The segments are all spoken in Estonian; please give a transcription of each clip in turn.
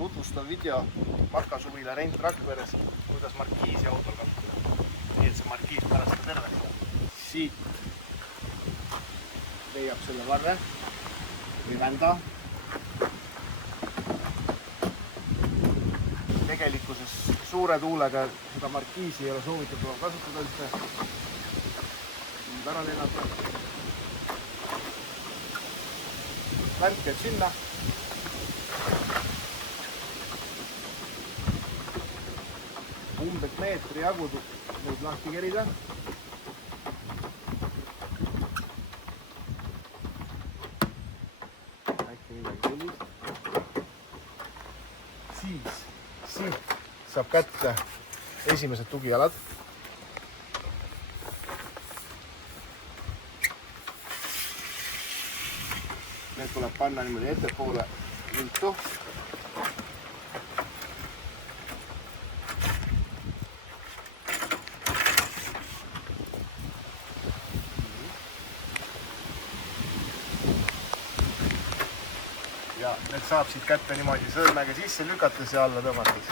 tutvustav video Makasuvila Rent Rakveres, kuidas markiisi autol kasutada. Nii et see markiis pärast ka terveks. Siit leiab selle varre või vända. Tegelikkuses suure tuulega seda markiisi ei ole soovitatud kasutada üldse. Ära lennata. Värk jääb sinna. Umbes meetri jagu võib lahti kerida. Äkki midagi sellist. Siis siit saab kätte esimesed tugijalad. Need tuleb panna niimoodi ettepoole viltu. Ja need saab siit kätte niimoodi sõrmega sisse lükates ja alla tõmmates.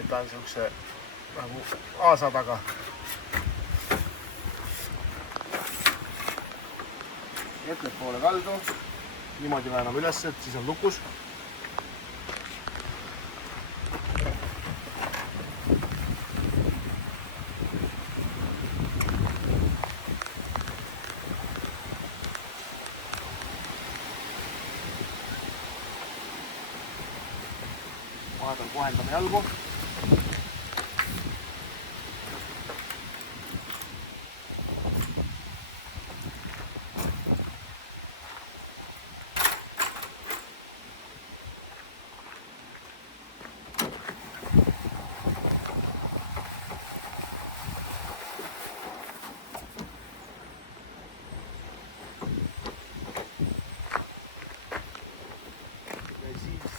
Et ta on siukse nagu aasa taga. Ettepoole kaldu. Niimoodi vääname üles, et siis on lukus. Vahepeal kohendame jalgu.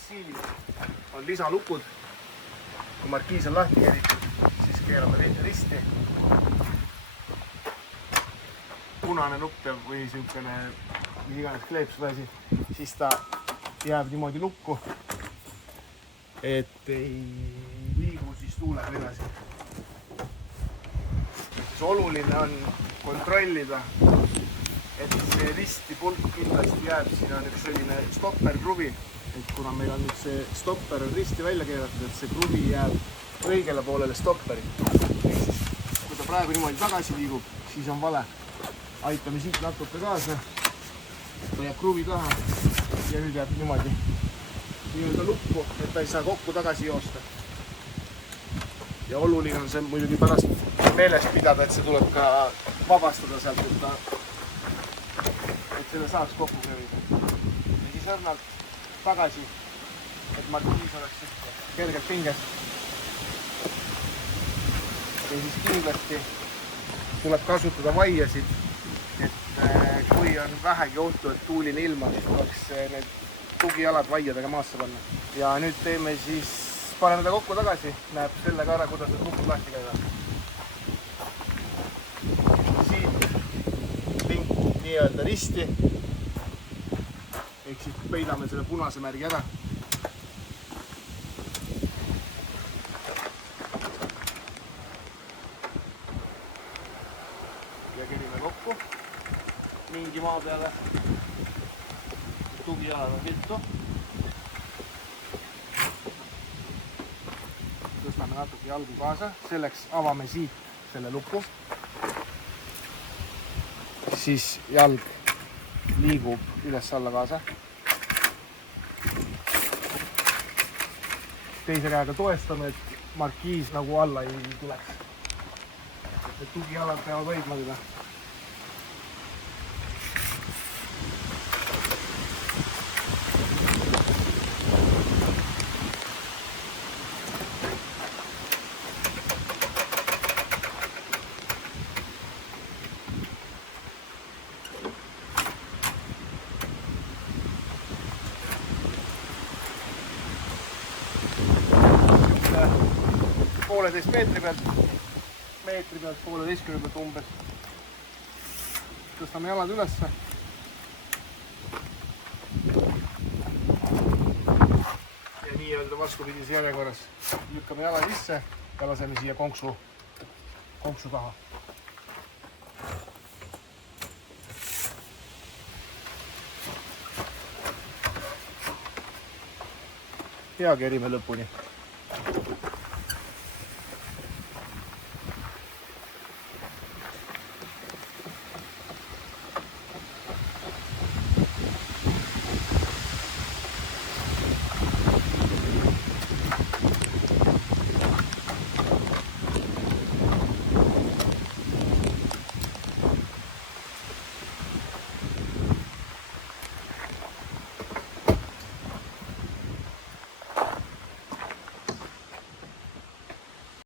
Siin on lisalukud. Kui markiis on lahti keritud, siis keerame risti. Punane nupp või siukene, mis iganes kleeps või asi, siis ta jääb niimoodi lukku, et ei liigu siis tuulega edasi. Oluline on kontrollida, et see risti pulk kindlasti jääb. Siin on üks selline stopperkruvi. Et kuna meil on nüüd see stopper on risti välja keeratud, et see kruvi jääb õigele poolele stopperit. Ehk siis, kui ta praegu niimoodi tagasi liigub, siis on vale. Aitame siit natuke kaasa. Ta jääb kruvi taha ja nüüd jääb niimoodi nii-öelda lukku, et ta ei saa kokku tagasi joosta. Ja oluline on see muidugi pärast meeles pidada, et see tuleb ka vabastada sealt, et selle saaks kokku kerida. Ja siis õrnalt tagasi, et markiis oleks kergelt pinges. Ja siis kindlasti tuleb kasutada vaiasid, et kui on vähegi ohtu, et tuuline ilma, siis tuleks need tugijalad vaiadega maasse panna. Ja nüüd teeme siis, paneme ta kokku tagasi, näeb selle ka ära, kuidas need lukud lahti käivad. Siit link nii-öelda risti. Ehk siis peidame selle punase märgi ära. Ja kerime kokku mingi maa peale. Tugijalad on viltu. Tõstame natuke jalgu kaasa. Selleks avame siit selle luku. Siis jalg liigub üles-alla kaasa. Teise käega toestame, et markiis nagu alla ei tuleks. Et tugijalad peavad hoidma teda. Pooleteist meetri pealt, pooleteistkümne pealt umbes. Tõstame jalad ülesse. Ja nii nii-öelda vastupidise järjekorras. Lükkame jala sisse ja laseme siia konksu taha. Ja kerime lõpuni.